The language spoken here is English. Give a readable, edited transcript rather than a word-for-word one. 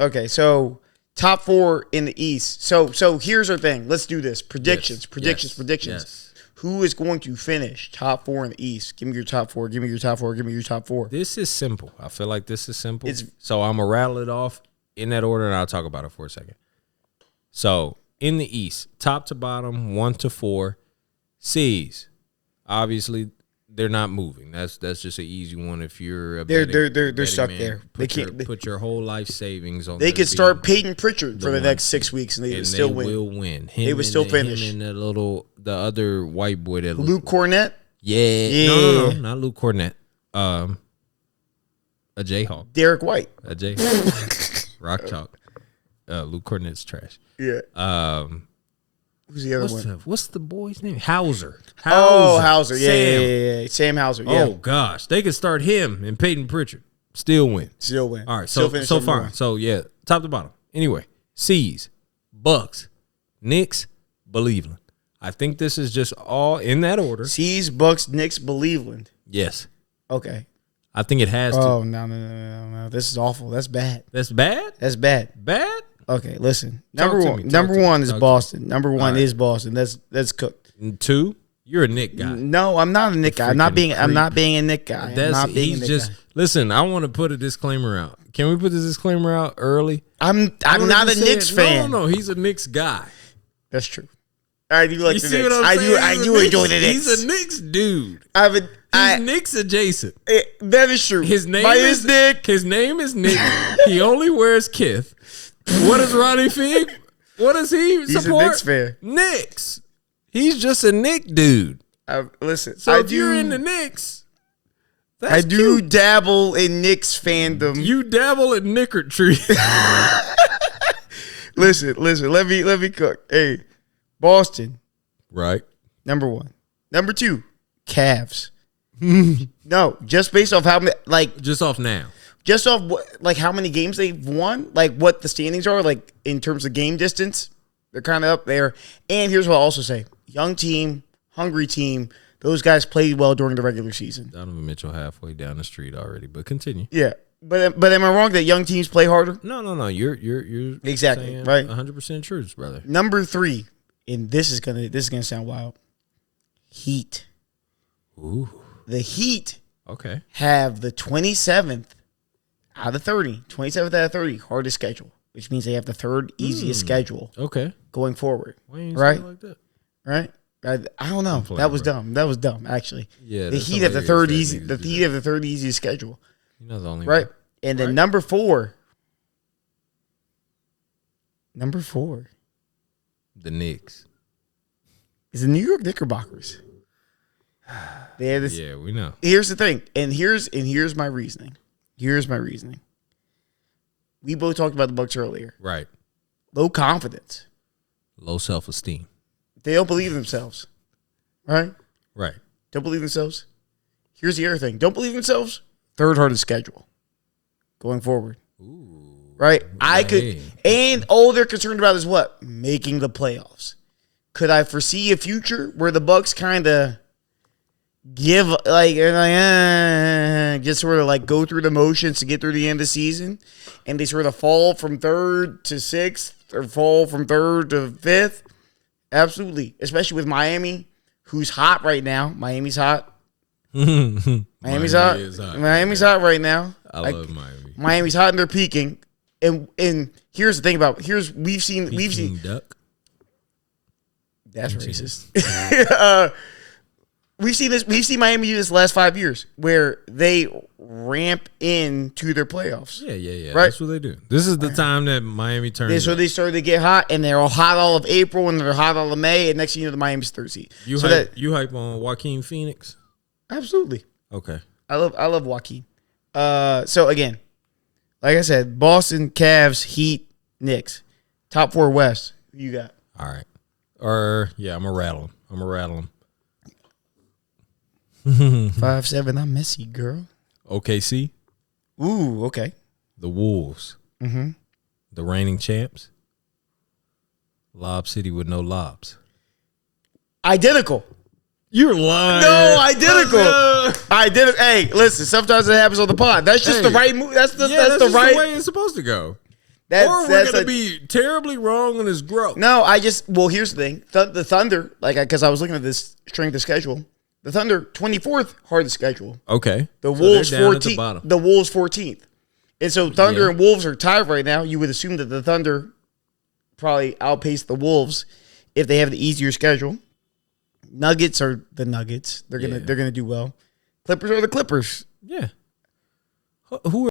Okay, so top 4 in the East. So here's our thing. Let's do this. Predictions. Yes. Who is going to finish top 4 in the East? Give me your top 4. Give me your top 4. Give me your top 4. This is simple. I feel like this is simple. So I'm going to rattle it off in that order, and I'll talk about it for a second. So in the East, top to bottom, 1 to 4, C's. Obviously, they're not moving. That's just an easy one. If you're a they're stuck man, there. They can't put your whole life savings on. They could start Peyton Pritchard for the next 6 weeks, and they would still win. Will win. They would still finish. Him and the other white boy that Luke Cornett. Yeah. No, not Luke Cornett. A Jayhawk. Derek White. A Jayhawk. Rock Chalk. Luke Cornett's trash. Yeah. Who's the other one? What's the boy's name? Hauser. Oh, Hauser. Yeah. Sam Hauser. Yeah. Oh, gosh. They could start him and Peyton Pritchard. Still win. All right. So far. So, yeah. Top to bottom. Anyway. C's. Bucks. Knicks. Believeland. I think this is just all in that order. C's, Bucks, Knicks, Believeland. Yes. Okay. I think it has to. Oh, no. This is awful. That's bad. That's bad? That's bad. Bad? Okay, listen. Number one is Boston. Number one is Boston. That's cooked. And 2, you're a Knick guy. No, I'm not a Knick guy. I'm not being a Knick guy. Listen, I want to put a disclaimer out. Can we put this disclaimer out early? I'm not a Knicks fan. No, he's a Knicks guy. That's true. I do like the Knicks. I do enjoy the Knicks. He's a Knicks dude. He's Knicks adjacent. That is true. His name is Nick. His name is Nick. He only wears Kith. What is Ronnie Fig? What does he support? He's a Knicks fan. Knicks. He's just a Knick dude. Listen, so if you're in the Knicks, I do dabble in Knicks fandom. You dabble in Nickertree. Listen. Let me cook. Hey, Boston. Right. Number 1. Number 2, Cavs. No, just based off how just off now. Just off how many games they've won, what the standings are, in terms of game distance, they're kind of up there. And here's what I'll also say: young team, hungry team. Those guys played well during the regular season. Donovan Mitchell halfway down the street already, but continue. Yeah, but am I wrong that young teams play harder? No. You're exactly right. 100% truth, brother. Number 3, and this is gonna sound wild. Heat. Ooh. The Heat. Okay. Have the 27th out of 30, 27th out of 30 hardest schedule, which means they have the 3rd easiest schedule. Okay. Going forward. Why you right? Say it like that? Right? I don't know. That was dumb. That was dumb, actually. Yeah. The Heat have the 3rd easy. The Heat have the 3rd easiest schedule. You're not the only right. One. And then number 4. The Knicks. Is the New York Knickerbockers. They have this. Yeah, we know. Here's the thing, and here's my reasoning. We both talked about the Bucks earlier. Right. Low confidence. Low self-esteem. They don't believe in themselves. Right? Right. Don't believe in themselves. Here's the other thing. Don't believe in themselves. 3rd hardest schedule. Going forward. Ooh. Right? And all they're concerned about is what? Making the playoffs. Could I foresee a future where the Bucks kind of give just sort of go through the motions to get through the end of the season, and they sort of fall from 3rd to 6th or fall from 3rd to 5th? Absolutely. Especially with Miami, who's hot right now. Miami's hot. Miami's hot. Miami's hot right now. I love Miami. Miami's hot and they're peaking. And here's the thing about we've seen Duck. That's racist. We've seen Miami do this the last 5 years where they ramp into their playoffs. Yeah. Right? That's what they do. This is the time that Miami turns. So they started to get hot, and they're all hot all of April, and they're hot all of May, and next thing you know, the Miami's 3rd seed. You hype on Joaquin Phoenix? Absolutely. Okay. I love Joaquin. So again, like I said, Boston, Cavs, Heat, Knicks. Top 4 West. Who you got? All right. I'm going to rattle them. 5-7. I'm messy, girl. OKC. Ooh, okay. The Wolves. Mm-hmm. The reigning champs. Lob City with no lobs. Identical. You're lying. No, identical. I did it. Hey, listen. Sometimes it happens on the pod. That's just the right move. That's the right the way it's supposed to go. Or we're gonna be terribly wrong in this growth. No, here's the thing. The Thunder, because I was looking at this strength of schedule. The Thunder 24th hardest schedule. Okay. The Wolves 14th. The Wolves 14th. And so Thunder and Wolves are tied right now. You would assume that the Thunder probably outpace the Wolves if they have the easier schedule. Nuggets are the Nuggets. They're gonna do well. Clippers are the Clippers. Yeah. Who